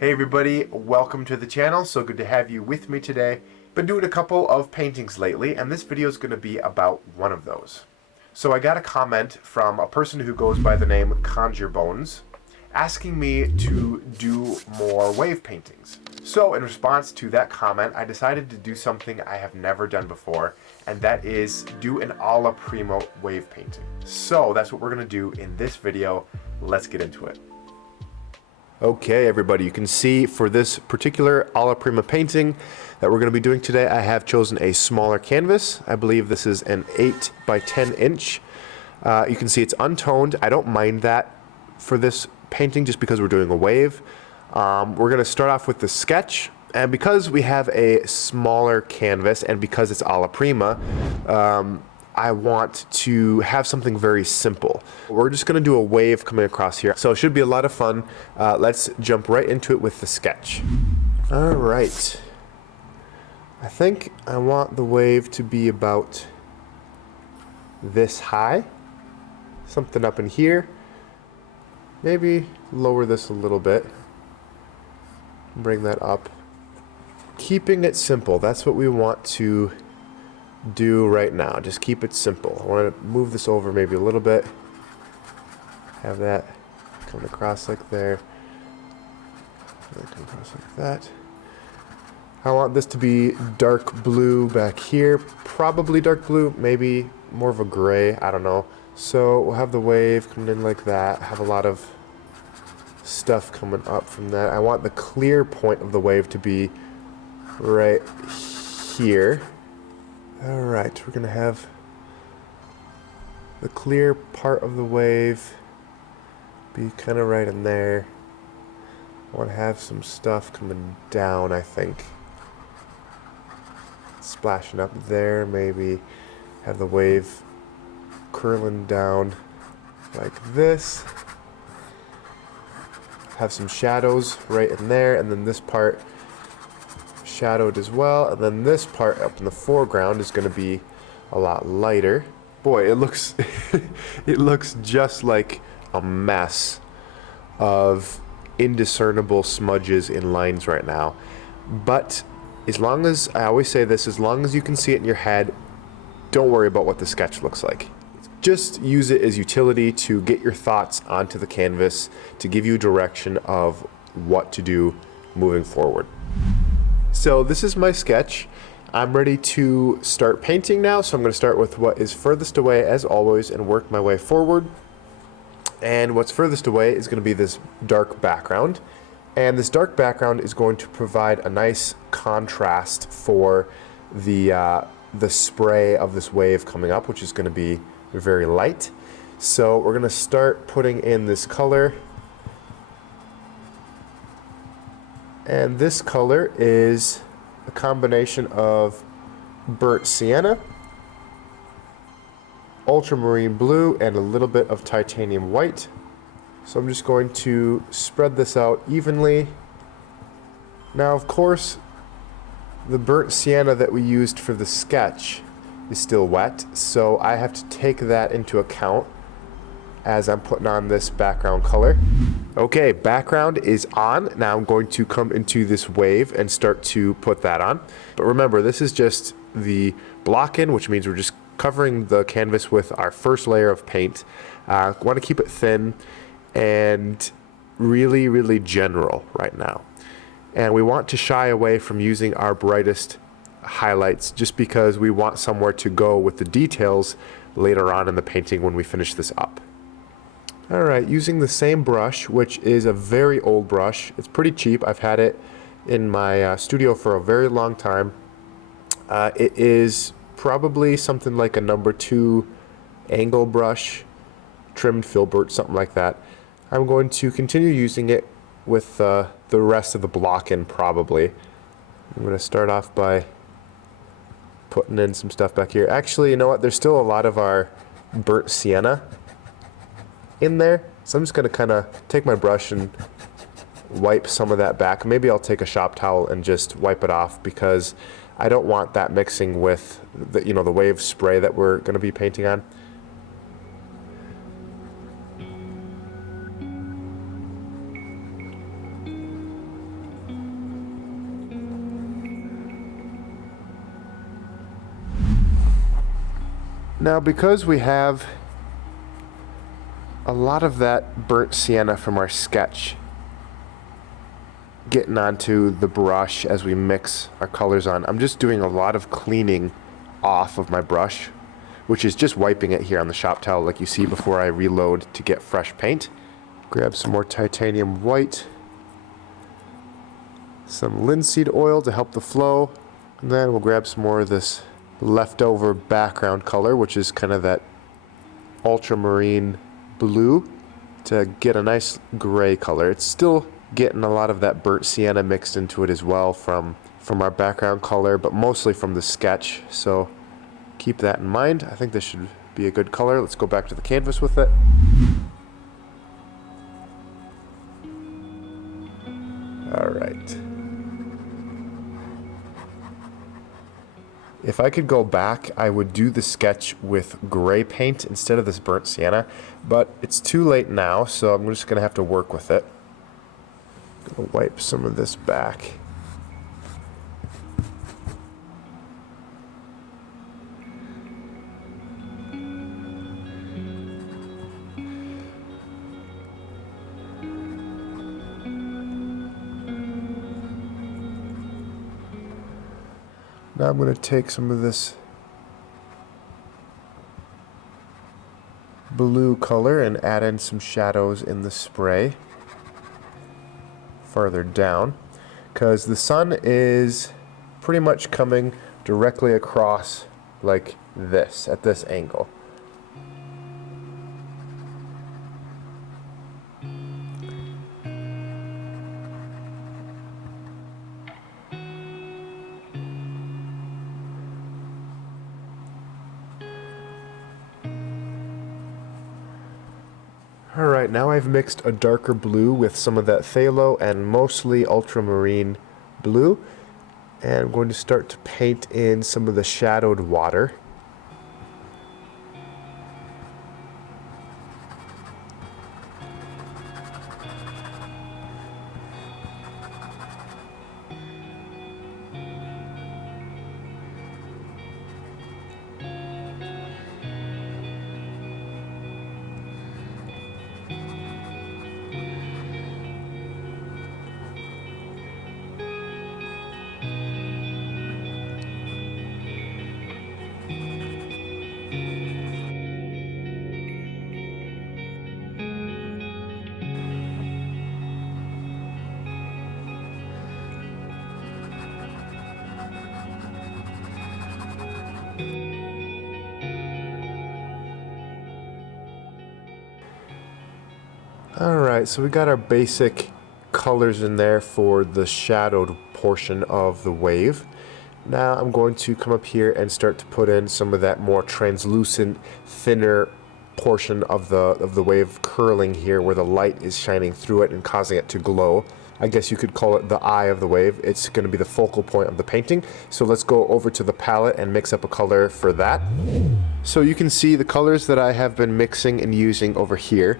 Hey everybody, welcome to the channel. So good to have you with me today. Been doing a couple of paintings lately, and this video is going to be about one of those. So I got a comment from a person who goes by the name Conjure Bones, asking me to do more wave paintings. So in response to that comment, I decided to do something I have never done before, and that is do an Alla Prima wave painting. So that's what we're going to do in this video. Let's get into it. Okay, everybody, you can see for this particular Alla Prima painting that we're going to be doing today, I have chosen a smaller canvas. I believe this is an 8 by 10 inch. You can see it's untoned. I don't mind that for this painting just because we're doing a wave. We're going to start off with the sketch, and because we have a smaller canvas and because it's Alla Prima, I want to have something very simple. We're just going to do a wave coming across here, so it should be a lot of fun. Let's jump right into it with the sketch. All right. I think I want the wave to be about this high. Something up in here. Maybe lower this a little bit. Bring that up. Keeping it simple. That's what we want to do right now. Just keep it simple. I want to move this over maybe a little bit. Have that come across like there. Come across like that. I want this to be dark blue back here. Probably dark blue, maybe more of a gray. I don't know. So we'll have the wave coming in like that. Have a lot of stuff coming up from that. I want the clear point of the wave to be right here. Alright, we're going to have the clear part of the wave be kind of right in there. I want to have some stuff coming down, I think. Splashing up there, maybe have the wave curling down like this. Have some shadows right in there, and then this part shadowed as well, and then this part up in the foreground is going to be a lot lighter. Boy, it looks it looks just like a mess of indiscernible smudges in lines right now. But as long as, I always say this, as long as you can see it in your head, don't worry about what the sketch looks like. Just use it as utility to get your thoughts onto the canvas, to give you direction of what to do moving forward. So this is my sketch. I'm ready to start painting now, so I'm going to start with what is furthest away as always and work my way forward. And what's furthest away is going to be this dark background. And this dark background is going to provide a nice contrast for the spray of this wave coming up, which is going to be very light. So we're going to start putting in this color. And this color is a combination of burnt sienna, ultramarine blue, and a little bit of titanium white. So I'm just going to spread this out evenly. Now, of course, the burnt sienna that we used for the sketch is still wet, so I have to take that into account as I'm putting on this background color. Okay, background is on. Now I'm going to come into this wave and start to put that on. But remember, this is just the block in, which means we're just covering the canvas with our first layer of paint. Want to keep it thin and really, really general right now. And we want to shy away from using our brightest highlights just because we want somewhere to go with the details later on in the painting when we finish this up. Alright, using the same brush, which is a very old brush. It's pretty cheap. I've had it in my studio for a very long time. It is probably something like a number 2 angle brush, trimmed filbert, something like that. I'm going to continue using it with the rest of the block in probably. I'm going to start off by putting in some stuff back here. Actually, you know what? There's still a lot of our burnt sienna in there. So I'm just going to kind of take my brush and wipe some of that back. Maybe I'll take a shop towel and just wipe it off because I don't want that mixing with the, the wave spray that we're going to be painting on. Now, because we have a lot of that burnt sienna from our sketch getting onto the brush as we mix our colors on, I'm just doing a lot of cleaning off of my brush, which is just wiping it here on the shop towel like you see before I reload to get fresh paint. Grab some more titanium white, some linseed oil to help the flow, and then we'll grab some more of this leftover background color, which is kind of that ultramarine blue, to get a nice gray color. It's still getting a lot of that burnt sienna mixed into it as well from our background color, but mostly from the sketch, so keep that in mind. I think this should be a good color. Let's go back to the canvas with it. All right. If I could go back, I would do the sketch with gray paint instead of this burnt sienna, but it's too late now, so I'm just gonna have to work with it. Gonna wipe some of this back. Now I'm going to take some of this blue color and add in some shadows in the spray farther down, because the sun is pretty much coming directly across like this, at this angle. Alright, now I've mixed a darker blue with some of that phthalo and mostly ultramarine blue, and I'm going to start to paint in some of the shadowed water. Alright, so we got our basic colors in there for the shadowed portion of the wave. Now I'm going to come up here and start to put in some of that more translucent, thinner portion of the wave curling here, where the light is shining through it and causing it to glow. I guess you could call it the eye of the wave. It's going to be the focal point of the painting. So let's go over to the palette and mix up a color for that. So you can see the colors that I have been mixing and using over here.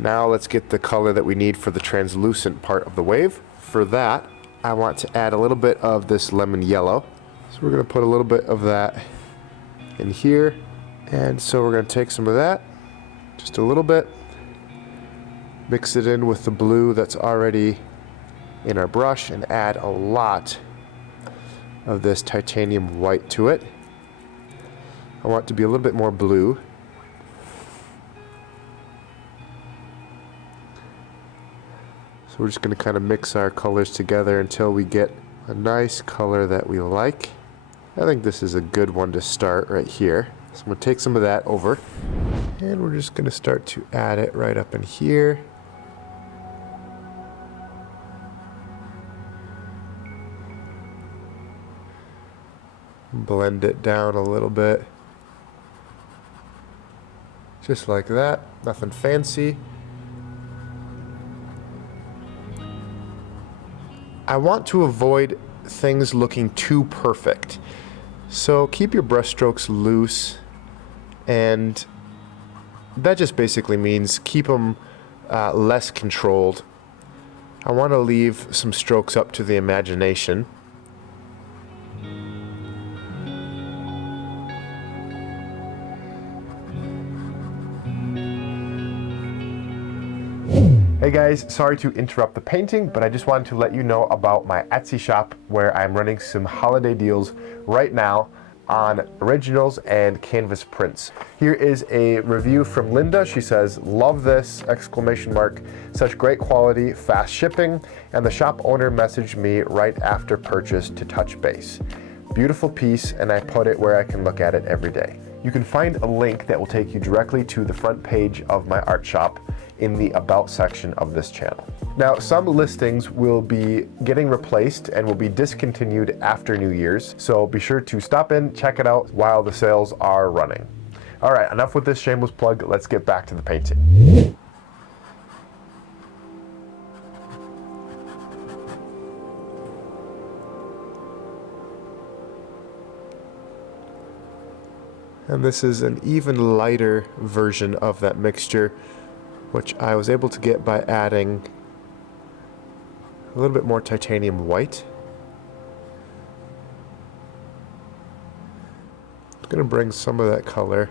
Now let's get the color that we need for the translucent part of the wave. For that, I want to add a little bit of this lemon yellow. So we're going to put a little bit of that in here. And so we're going to take some of that, just a little bit, mix it in with the blue that's already in our brush, and add a lot of this titanium white to it. I want it to be a little bit more blue. So we're just going to kind of mix our colors together until we get a nice color that we like. I think this is a good one to start right here. So I'm going to take some of that over, and we're just going to start to add it right up in here. Blend it down a little bit. Just like that, nothing fancy. I want to avoid things looking too perfect. So keep your brush strokes loose, and that just basically means keep them less controlled. I want to leave some strokes up to the imagination. Hey guys, sorry to interrupt the painting, but I just wanted to let you know about my Etsy shop where I'm running some holiday deals right now on originals and canvas prints. Here is a review from Linda. She says, "Love this, exclamation mark, such great quality, fast shipping," and the shop owner messaged me right after purchase to touch base. Beautiful piece, and I put it where I can look at it every day. You can find a link that will take you directly to the front page of my art shop in the About section of this channel. Now, some listings will be getting replaced and will be discontinued after New Year's, so be sure to stop in, check it out while the sales are running. All right, enough with this shameless plug. Let's get back to the painting. And this is an even lighter version of that mixture, which I was able to get by adding a little bit more titanium white. I'm going to bring some of that color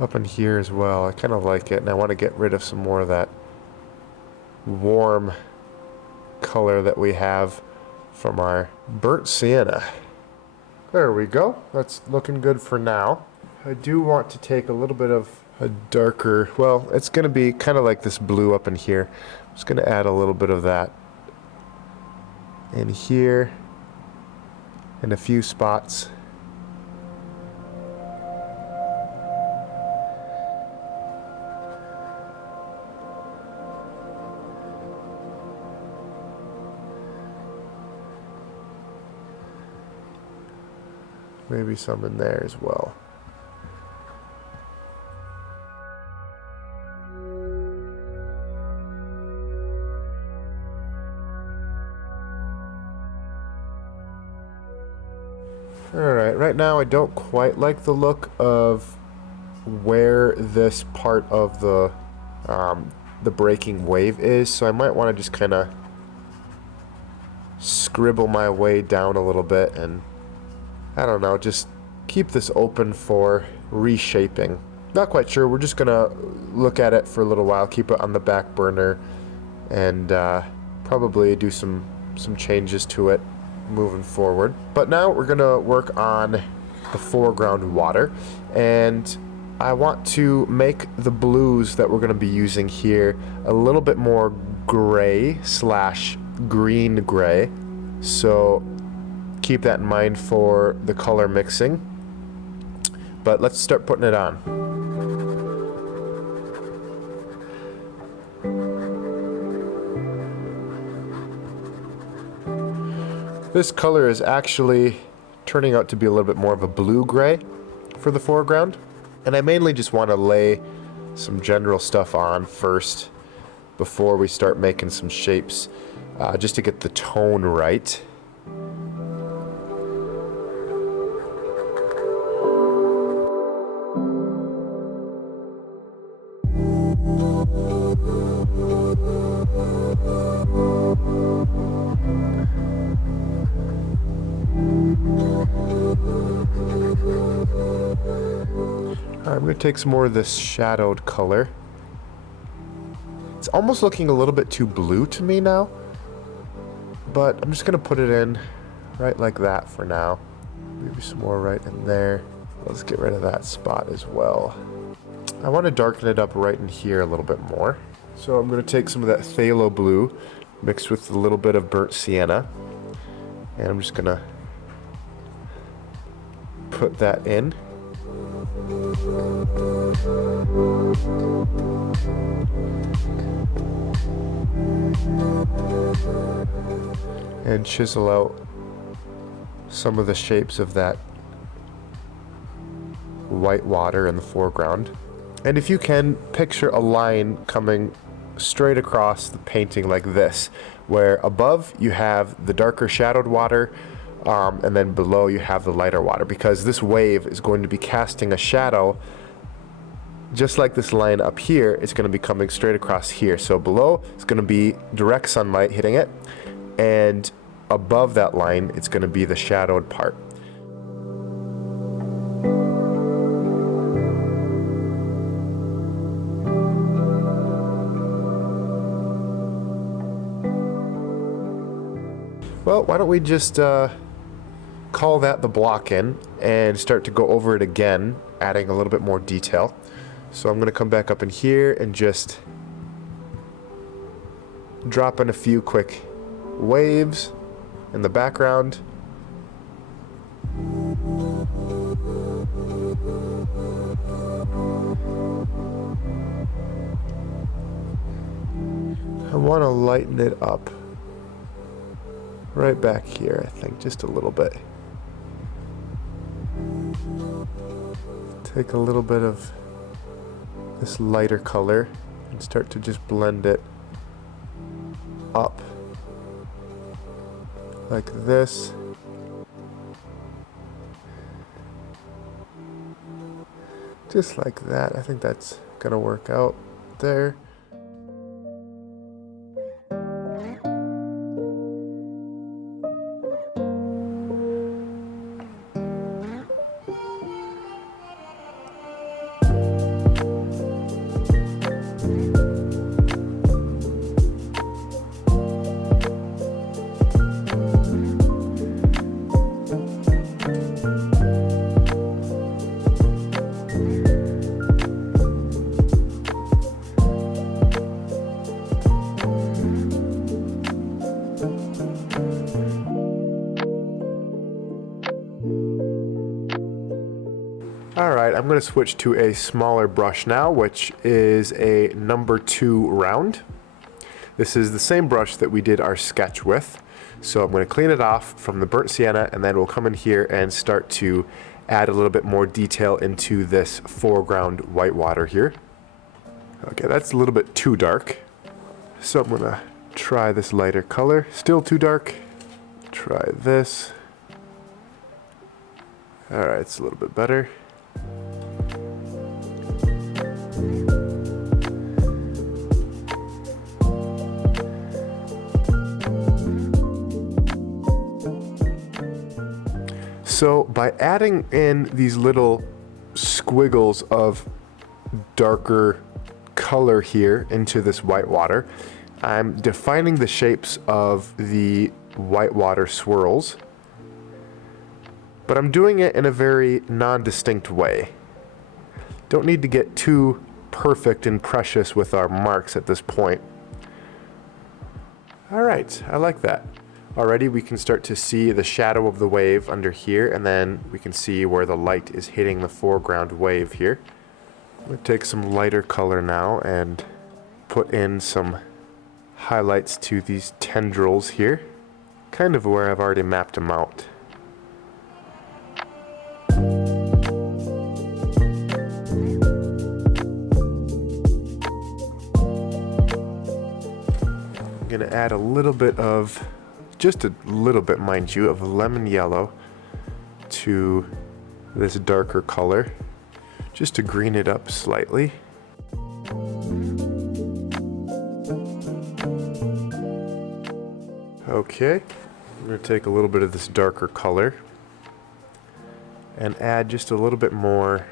up in here as well. I kind of like it, and I want to get rid of some more of that warm color that we have from our burnt sienna. There we go. That's looking good for now. I do want to take a little bit of a darker, well, it's going to be kind of like this blue up in here. I'm just going to add a little bit of that in here in a few spots. Maybe some in there as well. Alright, right now I don't quite like the look of where this part of the breaking wave is, so I might want to just kind of scribble my way down a little bit and, I don't know, just keep this open for reshaping. Not quite sure, we're just gonna look at it for a little while, keep it on the back burner, and probably do some changes to it moving forward. But now we're gonna work on the foreground water, and I want to make the blues that we're gonna be using here a little bit more gray / green gray. So keep that in mind for the color mixing. But let's start putting it on. This color is actually turning out to be a little bit more of a blue-gray for the foreground. And I mainly just want to lay some general stuff on first before we start making some shapes, just to get the tone right. I'm going to take some more of this shadowed color. It's almost looking a little bit too blue to me now, but I'm just going to put it in right like that for now. Maybe some more right in there. Let's get rid of that spot as well. I want to darken it up right in here a little bit more. So I'm going to take some of that phthalo blue mixed with a little bit of burnt sienna, and I'm just going to put that in. And chisel out some of the shapes of that white water in the foreground. And if you can, picture a line coming straight across the painting like this, where above you have the darker shadowed water, and then below you have the lighter water, because this wave is going to be casting a shadow just like this line up here. It's going to be coming straight across here. So below it's going to be direct sunlight hitting it, and above that line it's going to be the shadowed part. Well, why don't we just call that the block in and start to go over it again, adding a little bit more detail. So I'm going to come back up in here and just drop in a few quick waves in the background. I want to lighten it up right back here, I think, just a little bit. Take a little bit of this lighter color and start to just blend it up like this. Just like that. I think that's gonna work out there. Alright, I'm going to switch to a smaller brush now, which is a number 2 round. This is the same brush that we did our sketch with. So I'm going to clean it off from the burnt sienna, and then we'll come in here and start to add a little bit more detail into this foreground whitewater here. Okay, that's a little bit too dark. So I'm going to try this lighter color. Still too dark. Try this. Alright, it's a little bit better. So by adding in these little squiggles of darker color here into this whitewater, I'm defining the shapes of the whitewater swirls, but I'm doing it in a very non-distinct way. Don't need to get too perfect and precious with our marks at this point. All right, I like that. Already we can start to see the shadow of the wave under here, and then we can see where the light is hitting the foreground wave here. I'm going to take some lighter color now and put in some highlights to these tendrils here, kind of where I've already mapped them out. I'm going to add a little bit of, just a little bit mind you, of lemon yellow to this darker color, just to green it up slightly. Okay, I'm going to take a little bit of this darker color and add just a little bit more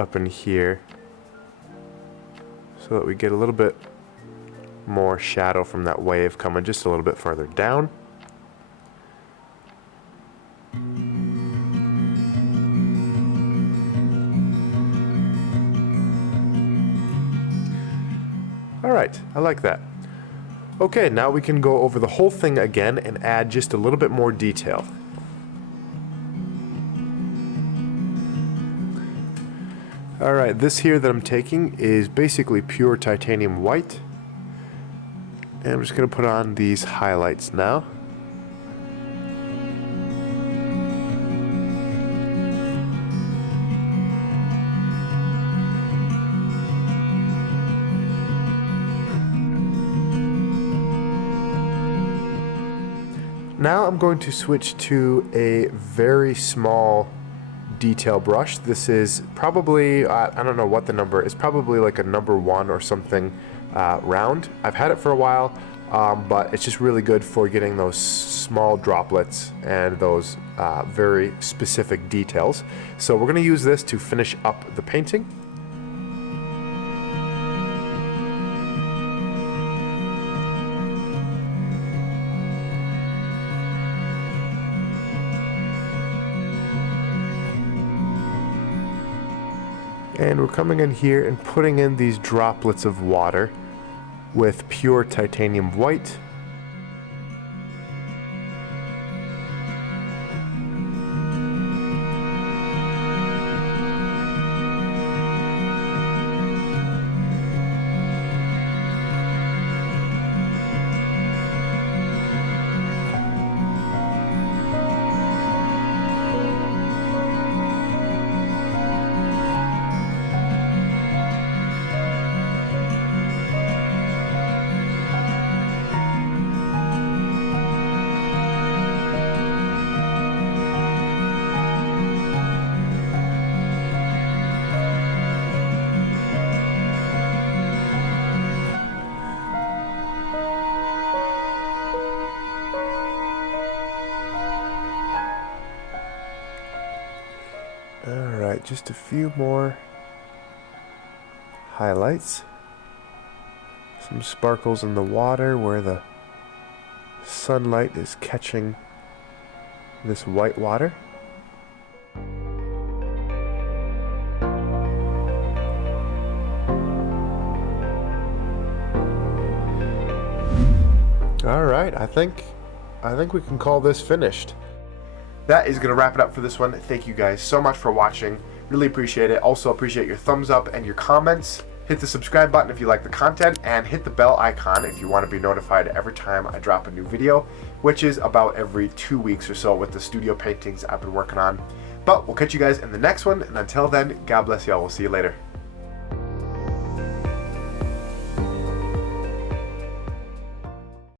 up in here so that we get a little bit more shadow from that wave coming just a little bit further down. Alright, I like that. Okay, now we can go over the whole thing again and add just a little bit more detail. Alright, this here that I'm taking is basically pure titanium white. And I'm just going to put on these highlights now. Now I'm going to switch to a very small detail brush. This is probably, I don't know what the number is, probably like a number 1 or something round. I've had it for a while, but it's just really good for getting those small droplets and those very specific details. So we're going to use this to finish up the painting. And we're coming in here and putting in these droplets of water with pure titanium white. Alright, just a few more highlights. Some sparkles in the water where the sunlight is catching this white water. Alright, I think we can call this finished. That is going to wrap it up for this one. Thank you guys so much for watching. Really appreciate it. Also appreciate your thumbs up and your comments. Hit the subscribe button if you like the content, and hit the bell icon if you want to be notified every time I drop a new video, which is about every 2 weeks or so with the studio paintings I've been working on. But we'll catch you guys in the next one, and until then, God bless y'all. We'll see you later.